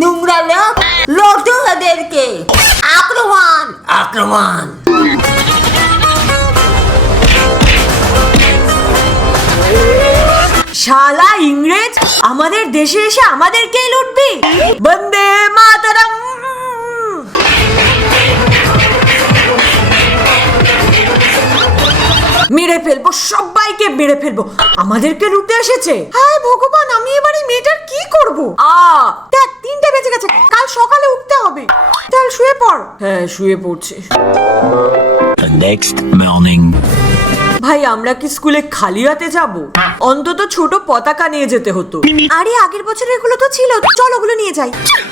নোংরা লোক, লড়তে ওদেরকে। আক্রমণ আক্রমণ। শালা ইংরেজ আমাদের দেশে এসে আমাদেরকেই লুটবি। বন্দে মাতরম। মেরে ফেলবো, সবাইকে মেরে ফেলবো। আমাদেরকে লুটতে এসেছে। হায় ভগবান, আমি এবার এই মেয়েটার কি করবো? দেখ 3টে বেজে গেছে, কাল সকালে উঠতে হবে। চল শুয়ে পড়। হ্যাঁ শুয়ে পড়ছে। Next morning. ভাই আমরা কি স্কুলে খালি হাতে যাব? অন্তত ছোট পতাকা নিয়ে যেতে হতো। আরে আগের বছর এগুলো তো ছিল, চল ওগুলো নিয়ে যাই।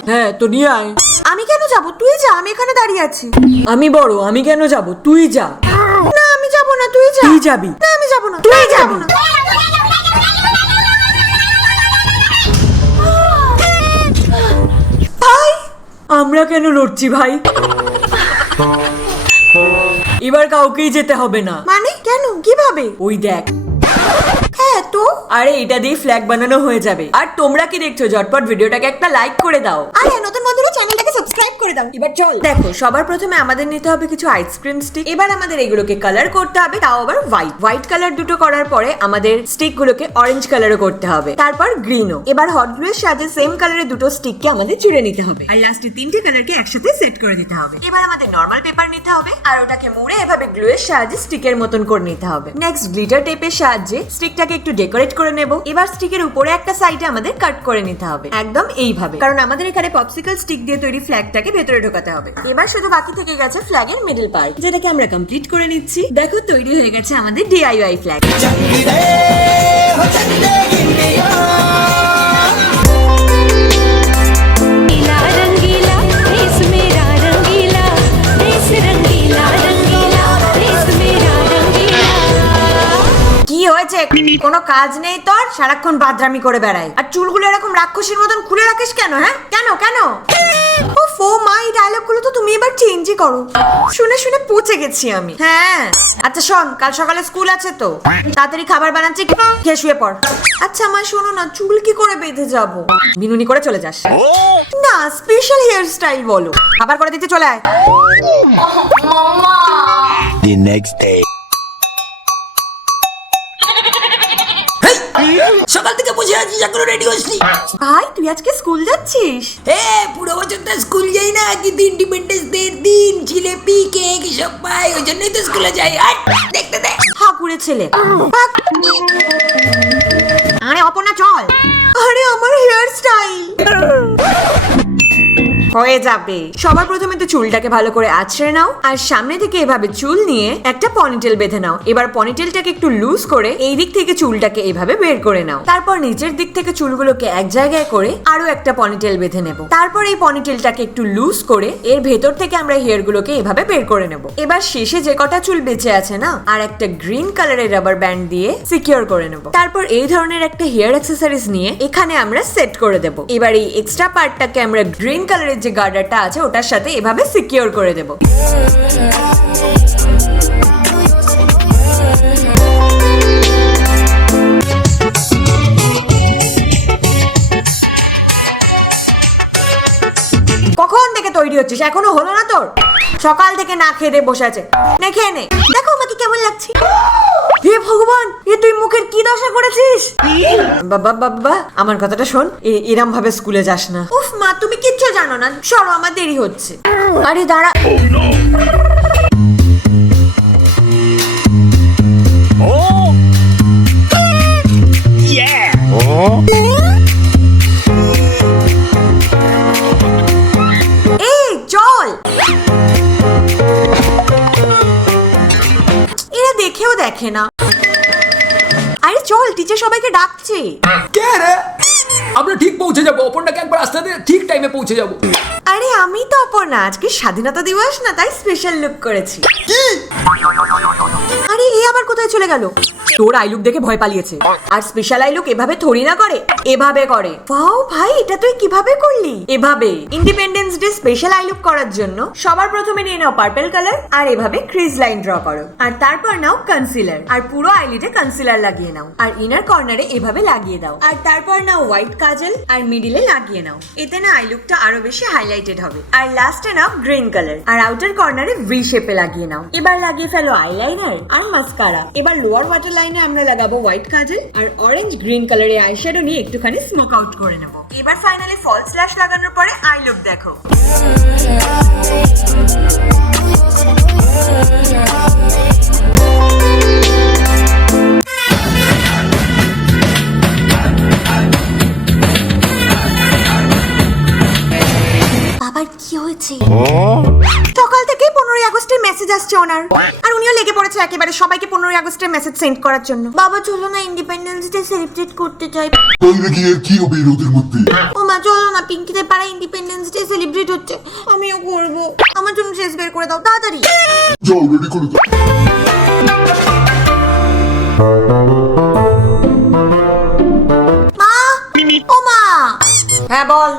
হ্যাঁ তো নিয়ে আয়। আমি কেন যাব? তুই যা, আমি এখানে দাঁড়িয়ে আছি। আমি বড়, আমি কেন যাব? তুই যা। না আমি যাব না, তুই যা। তুই যাবি না? আমি যাব না, তুই যাবি না। ভাই আমরা কেন লড়ছি ভাই? এবার কাউকেই যেতে হবে না। মানে কেন? কিভাবে? ওই দেখ। হ্যাঁ তো আরে এটা দিয়ে ফ্ল্যাগ বানানো হয়ে যাবে। আর তোমরা কি দেখছো? ঝটপট ভিডিওটাকে একটা লাইক করে দাও। আর নতুন বন্ধুরা চ্যানেলটাকে সাবস্ক্রাইব করে দাও। এবার চল। দেখো সবার প্রথমে আমাদের নিতে হবে কিছু আইসক্রিম স্টিক। এবার আমাদের এগুলোকে কালার করতে হবে, তাও আবার হোয়াইট কালার দুটো করার পরে আমাদের স্টিক গুলোকে অরেঞ্জ কালারও করতে হবে, তারপর গ্রিনও। এবার হট গ্লু এর সাথে সেম কালারের দুটো স্টিককে আমাদের জুড়ে নিতে হবে, আর লাস্টে 3টে কালারকে একসাথে সেট করে দিতে হবে। এবার আমাদের নরমাল পেপার নিতে হবে আর ওটাকে মুড়ে এভাবে গ্লু এর সাহায্যে স্টিকের মতন করে নিতে হবে। নেক্সট গ্লিটার টেপের সাহায্যে স্টিকটাকে একটু ডেকোরেট করে নেব। এবার স্টিকের উপরে একটা সাইডে আমাদের কাট করে নিতে হবে, একদম এইভাবে, কারণ আমাদের এখানে পপসিকল স্টিক দিয়ে তৈরি ফ্ল্যাগটাকে ভেতরে ঢোকাতে হবে। এবার শুধু বাকি থেকে গেছে ফ্ল্যাগের মিডল পার্ট, যেটাকে আমরা কমপ্লিট করে নিচ্ছি। দেখো তৈরি হয়ে গেছে আমাদের ডিআইওয়াই ফ্ল্যাগ। কোনো কাজ নেই তোর? সারাক্ষণ বাদরামি করে বেড়াই, আর চুলগুলো এরকম রাক্ষসীর মতন খুলে রাখিস কেন? হ্যাঁ কেন কেন? ও মা, এই ডায়লগগুলো তো তুমি এবার চেঞ্জই করো। শুনে শুনে পচে গেছি আমি। হ্যাঁ আচ্ছা শোন, কাল সকালে স্কুল আছে তো, তাড়াতাড়ি খাবার বানাচ্ছি, খেয়ে শুয়ে পড়। আচ্ছা মা শোনো না, চুল কি করে বেঁধে যাব? বিনুনি করে চলে যাস না, স্পেশাল হেয়ার স্টাইল বলো। খাবার করে দিতে চলে আয়। The next day. সকাল থেকে বসে আছিস, এখনো রেডি হসনি? ভাই তুই আজকে স্কুল যাচ্ছিস? পুরো বছরটা স্কুল যাই না, কিন্তু ইন্ডিপেন্ডেন্স ডে দিন জিলেপি কেক সব পাই, ওই জন্যই তো স্কুলে যাই। আর দেখতে দে হাকুড়ে ছেলে। আরে অপর্ণা চল। আরে আমার হেয়ার স্টাইল হয়ে যাবে। সবার প্রথমে তো চুলটাকে ভালো করে আঁচড়ে নাও, আর সামনে থেকে এভাবে চুল নিয়ে একটা পনিটেল বেঁধে নাও। এবার পনিটেলটাকে একটু লুজ করে এই দিক থেকে চুলটাকে এভাবে বের করে নাও। তারপর নিচের দিক থেকে চুলগুলোকে এক জায়গায় করে আরো একটা পনিটেল বেঁধে নেব। তারপর এই পনিটেলটাকে একটু লুজ করে এর ভেতর থেকে আমরা হেয়ার গুলোকে এভাবে বের করে নেব। এবার শেষে যে কটা চুল বেঁচে আছে না, আর একটা গ্রিন কালারের রাবার ব্যান্ড দিয়ে সিকিউর করে নেব। তারপর এই ধরনের একটা হেয়ার অ্যাক্সেসরিজ নিয়ে এখানে আমরা সেট করে দেব। এবার এই এক্সট্রা পার্টটাকে আমরা গ্রিন কালারের যে গার্ডারটা আছে ওটার সাথে এভাবে সিকিউর করে দেব। কখন থেকে তৈরি হচ্ছিস? এখনো হলো না তোর? সকাল থেকে না খেয়ে দিয়ে বসে আছে। নে খেয়ে নে, দেখো আমাকে কেমন লাগছে। হে ভগবান, এ তুই মুখের কি দশা করেছিস? বাবা বাবা আমার কথাটা শোন, এরম ভাবে স্কুলে যাস না। উফ মা, তুমি কিচ্ছু জানো না, সরো আমার দেরি হচ্ছে। আরে দাঁড়া। এই চল। এরা দেখেও দেখে না। আরে চল, টিচার সবাইকে ডাকছে। কে রে? আমরা ঠিক পৌঁছে যাবো, অপর্ণাকে একবার আসতে দে, ঠিক টাইমে পৌঁছে যাবো। আরে আমি তো অপর্ণা, আজকে স্বাধীনতা দিবস না, তাই স্পেশাল লুক করেছি। আরে এ আবার কোথায় চলে গেল? তোর আই লুক দেখে ভয় পালিয়েছে। আর স্পেশাল আই লুক এভাবে থরি না করে, এভাবে করে। ওয়াও ভাই, এটা তুই কিভাবে করলি? এভাবে independence day special I look করার জন্য সবার প্রথমে নিয়ে নাও পার্পল কালার আর এভাবে ক্রিজ লাইন ড্র করো। আর তারপর নাও কনসিলার আর পুরো আইলিডে কনসিলার লাগিয়ে নাও আর ইনার কর্নারে এভাবে লাগিয়ে দাও। আর তারপর নাও হোয়াইট কাজল আর মিডিলে লাগিয়ে নাও। এতে না আই লুকটা আরো বেশি হাইলাইটেড হবে। আর লাস্টে নাও গ্রিন কালার আর আউটার কর্নারে ভি শেপে লাগিয়ে নাও। এবার লাগিয়ে ফেলো আইলাইনার আর মাস্কারা। এবার লোয়ার ওয়াটার লাইনে আমরা লাগাবো হোয়াইট কাজল আর অরেঞ্জ গ্রিন কালারের আইশ্যাডো নিয়ে একটুখানি স্মোক আউট করে নেব। এবার ফাইনালি ফলস ল্যাশ লাগানোর পরে আই লুক দেখো। আবার কি হয়েছে? সকাল থেকে 15ই আগস্টের মেসেজ আসছে ওনার, আর উনিও লেগে পড়েছে একেবারে সবাইকে 15ই আগস্টের মেসেজ সেন্ড করার জন্য। বাবা চলো না ইন্ডিপেন্ডেন্স ডে সেলিব্রেট করতে চাই। তাহলে কি আর কি হবে রোদের মধ্যে? ও মা চলো না, পিঙ্কিদের পাড়ায় ইন্ডিপেন্ডেন্স ডে সেলিব্রেট হচ্ছে, আমিও করব। আমার জন্য ড্রেস বের করে দাও তাড়াতাড়ি। যাও রেডি করে দাও। মা, ও মা। হ্যাঁ বল,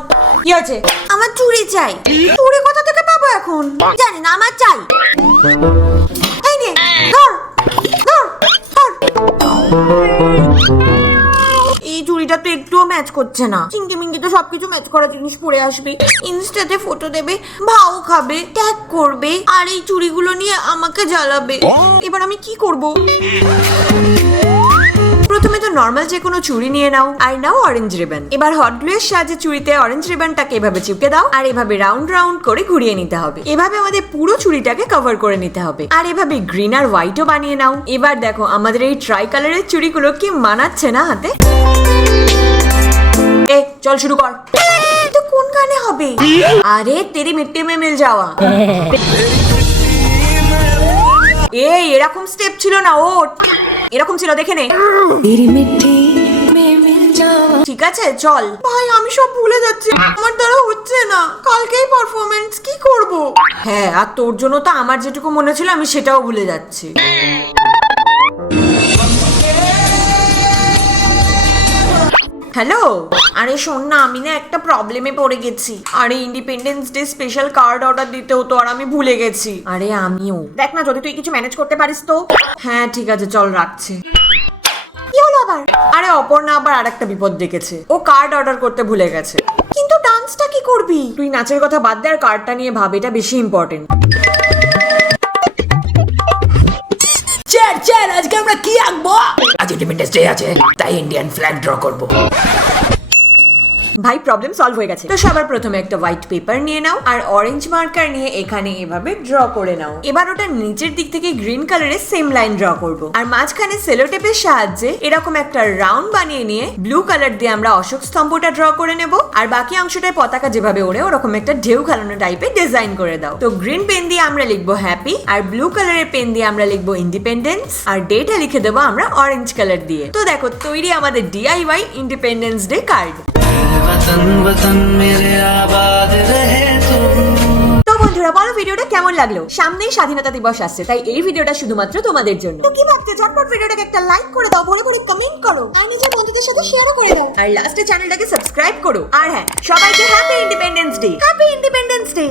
কি হয়েছে? আমার চুড়ি চাই। চুড়ি কোথা থেকে পাবো এখন? জানি না, আমার চাই। এই নে, ধর ধর ধর। এই চুড়িটা তো একটুও ম্যাচ করছে না। চিংকি মিঙ্কি তো সবকিছু ম্যাচ করা জিনিস পরে আসবে, ইনস্টাতে ফটো দেবে, ভাও খাবে, ট্যাগ করবে, আর এই চুড়িগুলো নিয়ে আমাকে জ্বালাবে। এবার আমি কি করব? প্রথমে তো নরমাল যে কোনো চুড়ি নিয়ে নাও আর নাও অরেঞ্জ রিবন। এবার হট গ্লু এর সাহায্যে চুড়িতে অরেঞ্জ রিবনটাকে এভাবে চিপকে দাও আর এভাবে রাউন্ড রাউন্ড করে ঘুরিয়ে নিতে হবে। এভাবে আমাদের পুরো চুড়িটাকে কভার করে নিতে হবে। আর এভাবে গ্রিন আর হোয়াইটও বানিয়ে নাও। এবার দেখো আমাদের এই ট্রাই কালারের চুড়িগুলো কি মানাচ্ছে না হাতে। এ চল শুরু কর। তো কোন গানে হবে? আরে তেরি মিট্টে মে মিল যাওয়া। এই এরকম স্টেপ ছিল না, ওট এরকম ছিল, দেখে নে। ঠিক আছে চল। ভাই আমি সব ভুলে যাচ্ছি, আমার দ্বারা হচ্ছে না। কালকেই পারফরমেন্স, কি করব? হ্যাঁ, আর তোর জন্য তো আমার যেটুকু মনে ছিল আমি সেটাও ভুলে যাচ্ছি। হ্যালো, আরে শোন না, আমি না একটা প্রবলেমে পড়ে গেছি। আরে independence day special card order দিতে হতো আর আমি ভুলে গেছি। আরে আমিও। দেখ না যদি তুই কিছু ম্যানেজ করতে পারিস তো। হ্যাঁ ঠিক আছে চল, রাখছি। কি হলো আবার? আরে অপর্ণা আবার আরেকটা বিপদ দেখেছে, ও কার্ড অর্ডার করতে ভুলে গেছে। কিন্তু ডান্সটা কি করবি? তুই নাচের কথা বাদ দে আর কার্ডটা নিয়ে ভাব, এটা বেশি ইম্পর্টেন্ট। স্যার আজকে আমরা কি আঁকবো? আজ ইন্ডিপেন্ডেন্স ডে আছে, তাই ইন্ডিয়ান ফ্ল্যাগ ড্র করব। ভাই প্রবলেম সলভ হয়ে গেছে। তো সবার প্রথমে একটা হোয়াইট পেপার নিয়ে নাও আর অরেঞ্জ মার্কার নিয়ে এখানে এভাবে ড্র করে নাও। এবার ওটা নিচের দিক থেকে গ্রিন কালারের সেম লাইন ড্র করব আর মাঝখানে সেলো টেপের সাহায্যে এরকম একটা রাউন্ড বানিয়ে নিয়ে ব্লু কালার দিয়ে আমরা অশোক স্তম্ভটা ড্র করে নেব। আর বাকি অংশটায় পতাকা যেভাবে ওড়ে ওরকম একটা ঢেউ খেলানো টাইপের ডিজাইন করে দাও। তো গ্রিন পেন দিয়ে আমরা লিখবো হ্যাপি আর ব্লু কালারের পেন দিয়ে আমরা লিখবো ইন্ডিপেন্ডেন্স আর ডেটা লিখে দেবো আমরা অরেঞ্জ কালার দিয়ে। তো দেখো তৈরি আমাদের DIY ইন্ডিপেন্ডেন্স ডে কার্ড। তো বন্ধুরা বলো ভিডিওটা কেমন লাগলো? সামনেই স্বাধীনতা দিবস আসছে, তাই এই ভিডিওটা শুধুমাত্র তোমাদের জন্য। তো কি ভাবছো? ঝটপট ভিডিওটাকে একটা লাইক করে দাও, বড় করে কমেন্ট করো আর নিজের বন্ধুদের সাথে শেয়ারও করে দাও। আর লাস্টে চ্যানেলটাকে সাবস্ক্রাইব করো। আর হ্যাঁ, সবাইকে happy independence day. Happy independence day.